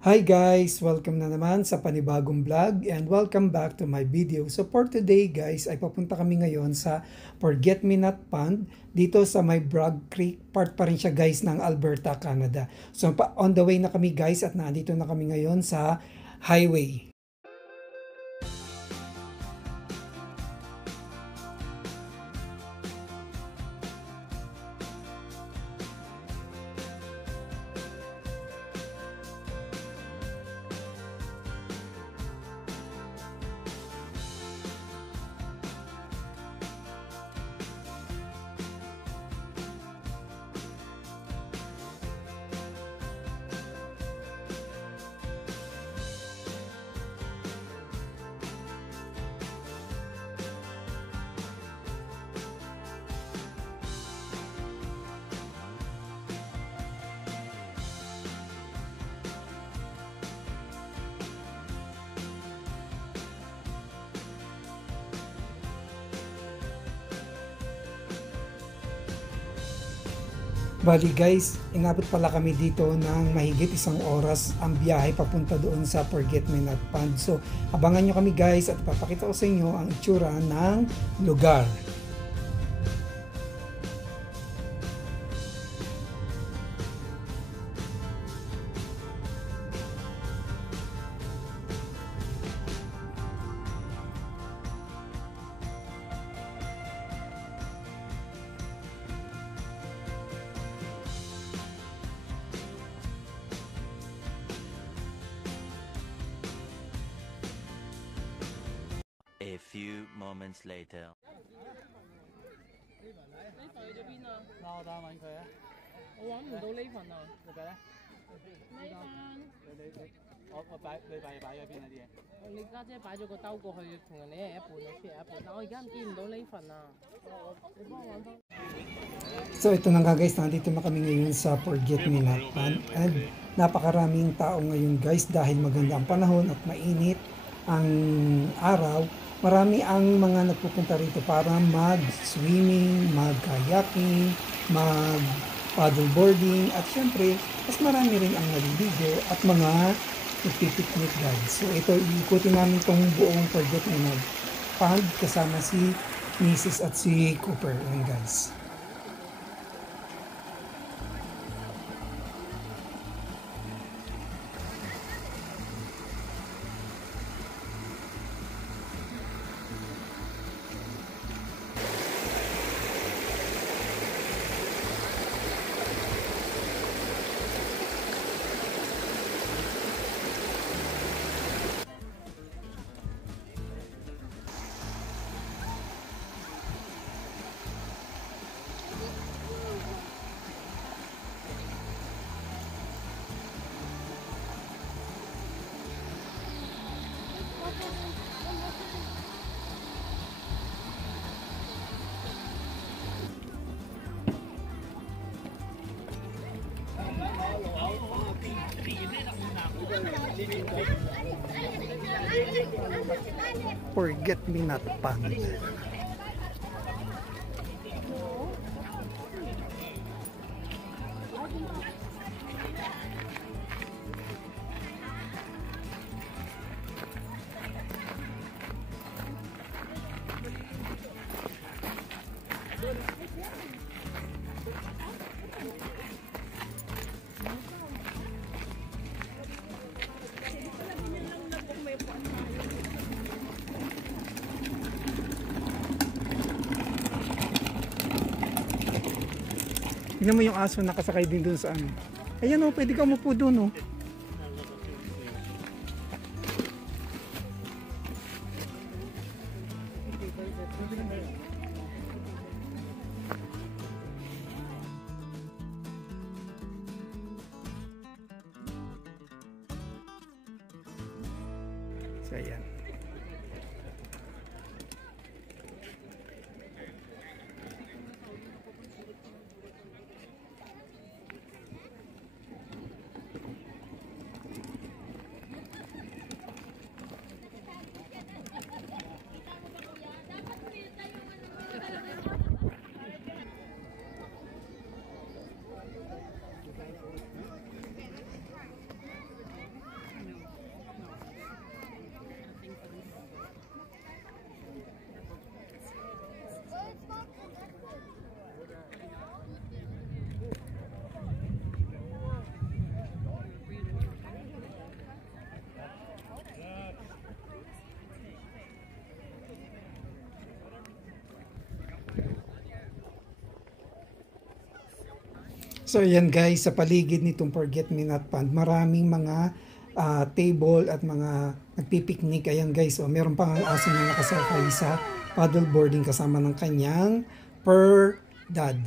Hi guys! Welcome na naman sa panibagong vlog and welcome back to my video. So for today guys ay papunta kami ngayon sa Forget Me Not Pond dito sa may Bragg Creek. Part pa rin siya guys ng Alberta, Canada. So on the way na kami guys at nandito na kami ngayon sa highway. Bali guys, inabot pala kami dito ng mahigit 1 oras ang biyahe papunta doon sa Forget Me Not Pond. So abangan nyo kami guys at papakita ko sa inyo ang itsura ng lugar. A few moments later. 你袋咗邊啊？嗱，我等下揾佢啊！我揾唔到呢份啊！你俾咧？呢份你擺咗邊啊啲嘢？你家姐擺咗個兜過去，同人哋一人一半，我 share 一半，但我而家見唔到呢份啊！你幫我揾翻。So ito na nga guys, nandito na kami ngayon sa Forget Me Not Pond and napakaraming tao ngayon guys dahil maganda ang panahon at mainit ang araw. Marami ang mga nagpupunta rito para mag-swimming, mag-kayaking, mag-paddleboarding at syempre mas marami rin ang naliligo at mga nagpipiknik guys. So ito, iikutin namin itong buong Forget Me Not Pond kasama si Mrs. at si Cooper. Ayan guys. Forget Me Not Pond. Tignan mo yung aso nakasakay din dun sa ano. Ayan o, pwede ka umupo dun o. So ayan. So ayan guys, sa paligid nitong Forget Me Not Pond, maraming mga table at mga nagpipiknik. Ayan guys, oh, meron pang ang aso na nakasakay sa paddle boarding kasama ng kanyang fur dad.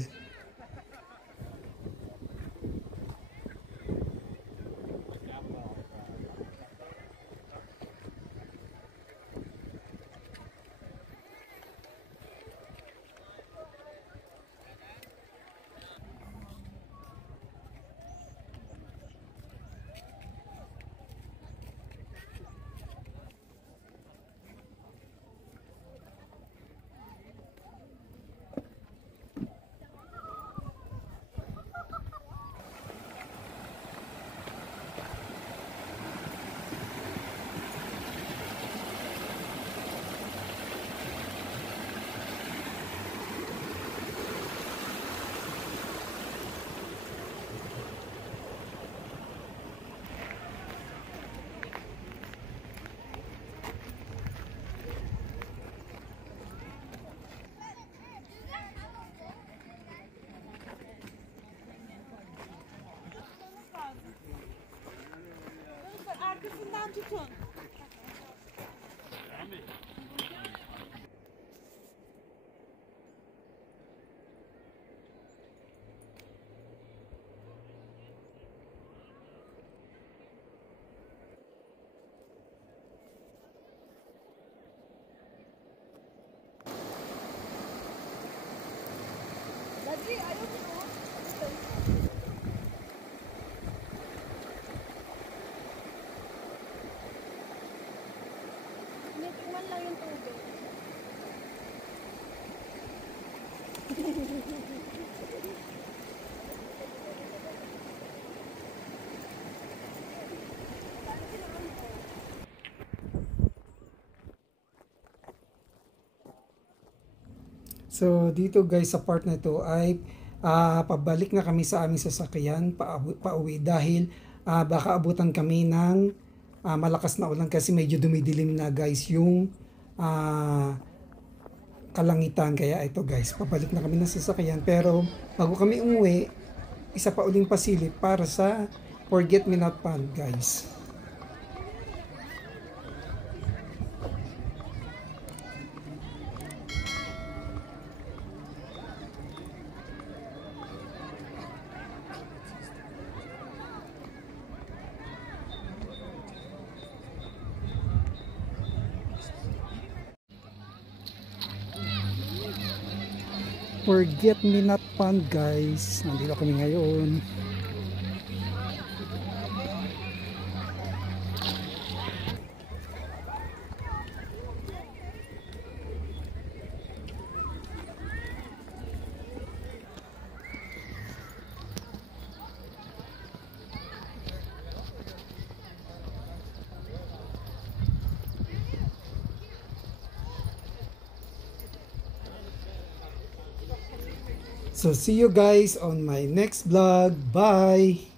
Arkasından tutun. Nadri, ayaw mo. Tinitingnan lang yung tubig. So dito guys sa part na to ay pabalik na kami sa aming sasakyan pauwi dahil baka abutan kami ng malakas na ulan kasi medyo dumidilim na guys yung kalangitan. Kaya ito guys, pabalik na kami ng sasakyan, pero bago kami umuwi, isa pa uling pasilip para sa Forget Me Not Pond guys. Forget Me Not Pond guys, nandito kami ngayon. So see you guys on my next vlog. Bye!